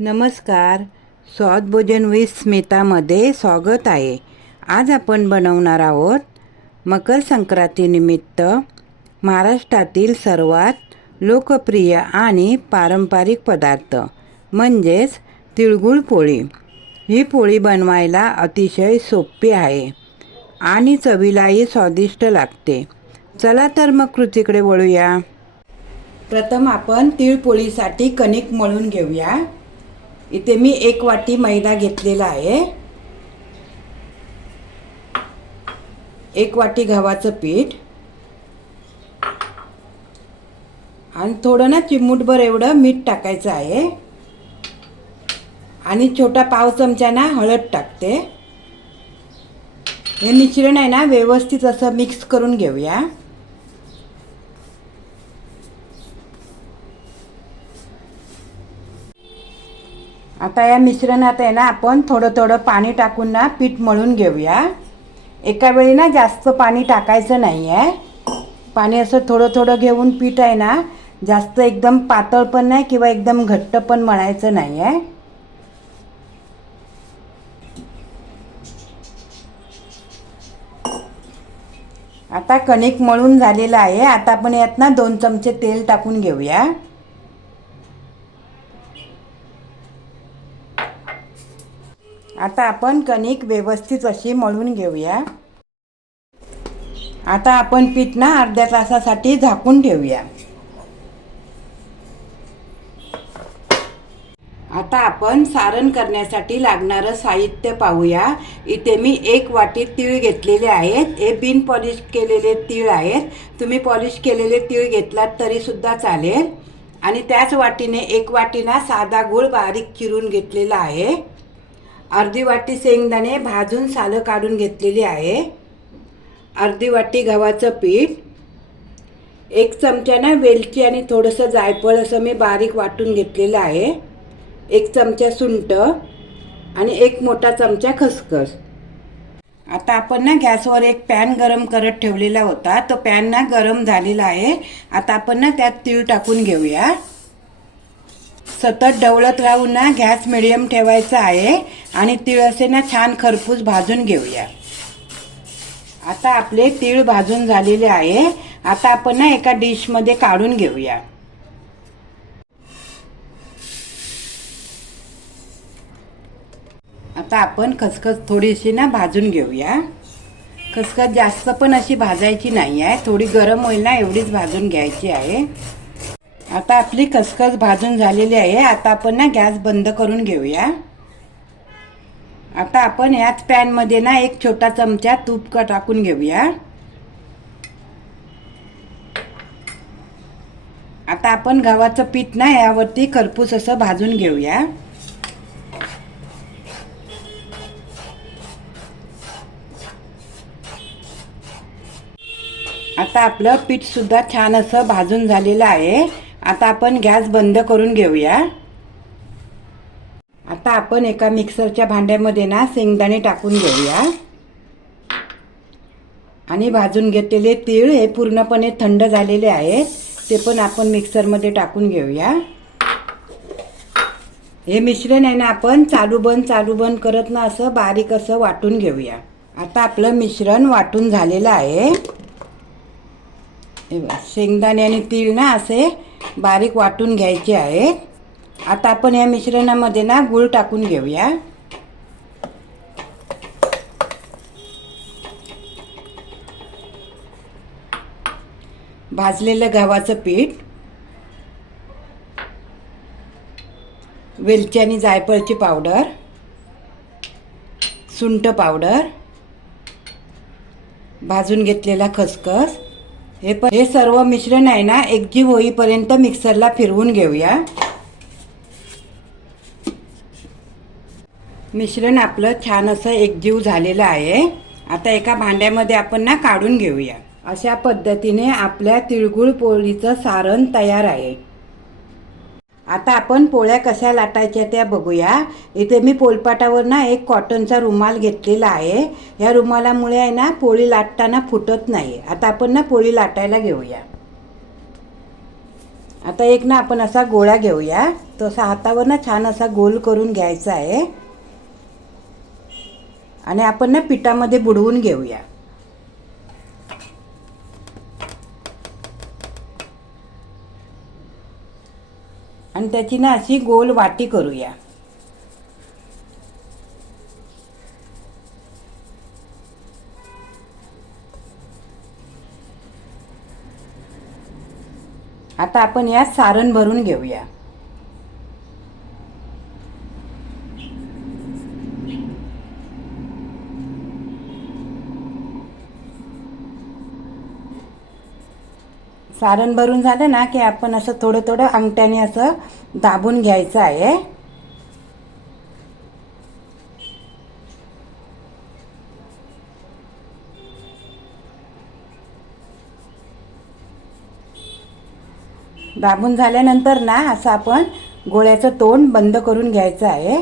नमस्कार. स्वाद भोजन विथ स्मितामध्ये स्वागत आहे. आज आपण बनवणार आहोत मकर संक्रांतीनिमित्त महाराष्ट्रातील सर्वात लोकप्रिय आणि पारंपरिक पदार्थ म्हणजेच तिळगुळ पोळी. ही पोळी बनवायला अतिशय सोपी आहे आणि चवीलाही स्वादिष्ट लागते. चला तर मग कृतीकडे वळूया. प्रथम आपण तिळपोळीसाठी कणिक मळून घेऊया. इथे मी एक वाटी मैदा घेतलेला आहे. एक वाटी गव्हाचं पीठ. आणि थोडं ना चिमूटभर एवढं मीठ टाकायचं आहे. आणि छोटा पाव चमचा ना हळद टाकते. हे मिश्रण आहे ना व्यवस्थित असं मिक्स करून घेऊया. आता या मिश्रणात आहे ना आपण थोडं थोडं पाणी टाकून ना पीठ मळून घेऊया. एका वेळी ना जास्त पाणी टाकायचं नाही आहे पाणी असं थोडं थोडं घेऊन पीठ आहे ना जास्त एकदम पातळ पण नाही किंवा एकदम घट्ट पण मळायचं नाही आहे आता कणिक मळून झालेलं आहे. आता आपण यात ना दोन चमचे तेल टाकून घेऊया. आता आपण कणिक व्यवस्थित अशी मळून घेऊया. आता आपण पीठ ना अर्ध्या तासासाठी झाकून ठेवूया. आता आपण सारण करण्यासाठी लागणारं साहित्य पाहूया. इथे मी एक वाटी तीळ घेतलेले आहेत. हे बिन पॉलिश केलेले तीळ आहेत. तुम्ही पॉलिश केलेले तीळ घेतलात तरीसुद्धा चालेल. आणि त्याच वाटीने एक वाटीना साधा गूळ बारीक चिरून घेतलेला आहे. अर्धी वाटी शेंगदाणे भाजून सालं काढून घेतलेली आहे. अर्धी वाटी गव्हाचं पीठ एक चमच्यानं वेलची आणि थोडंसं जायफळ असं मी बारीक वाटून घेतलेलं आहे. एक चमचा सुंट आणि एक मोठा चमचा खसखस. आता आपण ना गॅसवर एक पॅन गरम करत ठेवलेला होता. तो पॅन ना गरम झालेला आहे. आता आपण ना त्यात तीळ टाकून घेऊया. सतत ढवळत राहून ना गॅस मिडियम ठेवायचा आहे आणि तीळ असे ना छान खरपूस भाजून घेऊया. आता आपले तीळ भाजून झालेले आहे. आता आपण ना एका डिशमध्ये काढून घेऊया. आता आपण खसखस थोडीशी ना भाजून घेऊया. खसखस जास्त पण अशी भाजायची नाही आहे. थोडी गरम होईल ना एवढीच भाजून घ्यायची आहे. आता आपली खसखस भाजून झालेली आहे. आता आपण ना गॅस बंद करून घेऊया. आता आपण याच पॅनमध्ये ना एक छोटा चमचा तूप का टाकून घेऊया. आता आपण गव्हाचं पीठ ना यावरती खरपूस असं भाजून घेऊया. आता आपलं पीठ सुद्धा छान असं भाजून झालेलं आहे. आता आपण गॅस बंद करून घेऊया. आता आपण एका मिक्सरच्या भांड्यामध्ये ना शेंगदाणे टाकून घेऊया. आणि भाजून घेतलेले तीळ हे पूर्णपणे थंड झालेले आहेत ते पण आपण मिक्सरमध्ये टाकून घेऊया. हे मिश्रण आहे ना आपण चालू बंद चालू बंद करत ना असं बारीक असं वाटून घेऊया. आता आपलं मिश्रण वाटून झालेलं आहे. हे शेंगदाणे आणि तीळ ना असे बारीक वाटून घ्यायचे आहेत. आता आपण या मिश्रणामध्ये ना गूळ टाकून घेऊया. भाजलेलं गव्हाचं पीठ वेलची आणि जायफळची पावडर सुंठ पावडर भाजून घेतलेला खसखस हे पण हे सर्व मिश्रण आहे ना एकजीव होईपर्यंत मिक्सरला फिरवून घेऊया. मिश्रण आपलं छान असं एकजीव झालेलं आहे. आता एका भांड्यामध्ये आपण ना काढून घेऊया. अशा पद्धतीने आपल्या तिळगुळ पोळीचं सारण तयार आहे. आता आपण पोळ्या कशा लाटायच्या त्या बघूया. इथे मी पोलपाटावर ना एक कॉटनचा रुमाल घेतलेला आहे. या रुमालामुळे आहे ना पोळी लाटताना फुटत नाही आता आपण ना पोळी लाटायला घेऊया. आता एक ना आपण असा गोळा घेऊया. तो असा हातावर ना छान असा गोल करून घ्यायचा आहे. आणि आपण ना पिठामध्ये बुडवून घेऊया. आणि त्याची ना अशी गोल वाटी करूया. आता आपण यात सारण भरून घेऊया. सारण भरून झालं ना की आपण असं थोडं थोडं अंगठ्याने असं दाबून घ्यायचं आहे. दाबून झाल्यानंतर ना असं आपण गोळ्याचं तोंड बंद करून घ्यायचं आहे.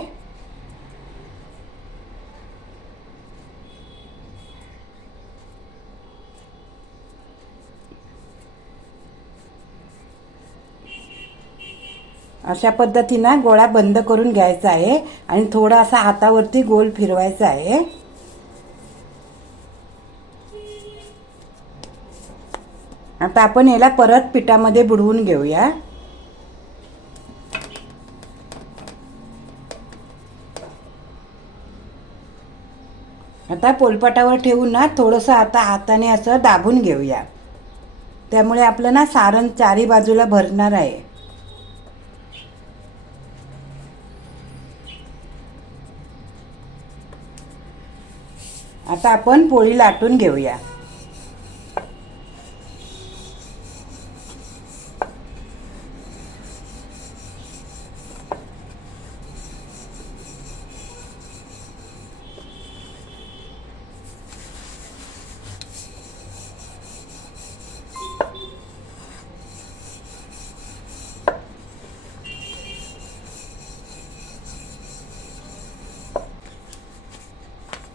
अशा पद्धतीनं गोळा बंद करून घ्यायचा आहे आणि थोडा असा हातावरती गोल फिरवायचा आहे. आता आपण याला परत पिठामध्ये बुडवून घेऊया. आता पोलपाटावर ठेवून ना थोडंसं आता हाताने असं दाबून घेऊया. त्यामुळे आपलं ना सारण चारी बाजूला भरणार आहे. आता आपण पोळी लाटून घेऊया.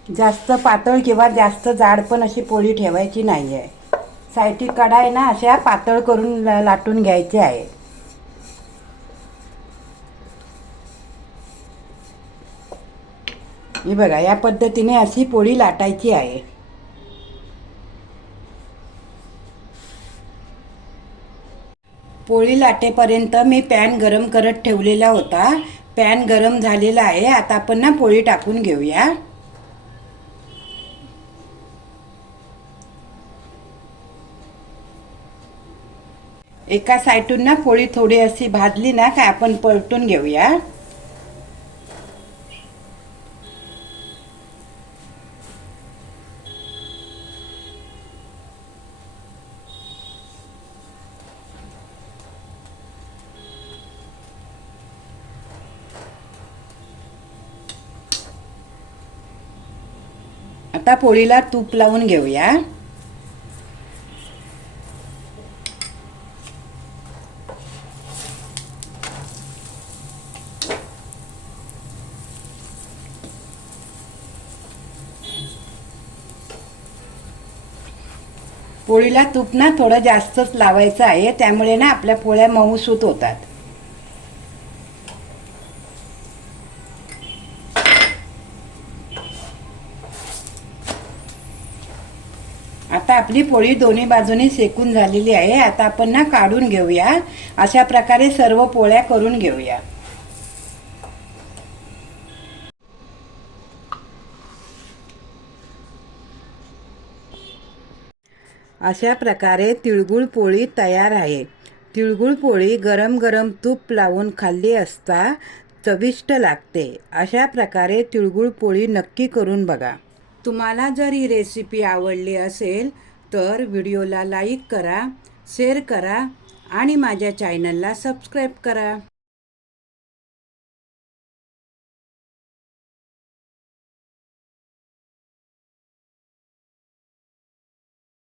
जास्त पातळ किंवा जास्त जाड पण अशी पोळी ठेवायची नाही आहे सायटी कडा आहे ना अशा पातळ करून लाटून घ्यायचे आहे. ही बघा या पद्धतीने अशी पोळी लाटायची आहे. पोळी लाटेपर्यंत मी पॅन गरम करत ठेवलेला होता. पॅन गरम झालेला आहे. आता आपण ना पोळी टाकून घेऊया. एका साईडून ना पोळी थोडी अशी भाजली ना काय आपण पलटून घेऊया. आता पोळीला तूप लावून घेऊया. पोळीला तूप ना थोडं जास्तच लावायचं आहे त्यामुळे ना आपल्या पोळ्या मऊसूत होतात. आता आपली पोळी दोन्ही बाजूनी सेकून झालेली आहे आता आपण ना काढून घेऊया. अशा प्रकारे सर्व पोळ्या करून घेऊया. अशा प्रकारे तिळगुळ पोळी तयार आहे. तिळगुळ पोळी गरम गरम तूप लावून खाल्ली असता चविष्ट लागते. अशा प्रकारे तिळगुळ पोळी नक्की करून बघा. तुम्हाला जर ही रेसिपी आवडली असेल तर व्हिडिओला लाईक करा शेअर करा आणि माझ्या चॅनलला सबस्क्राईब करा.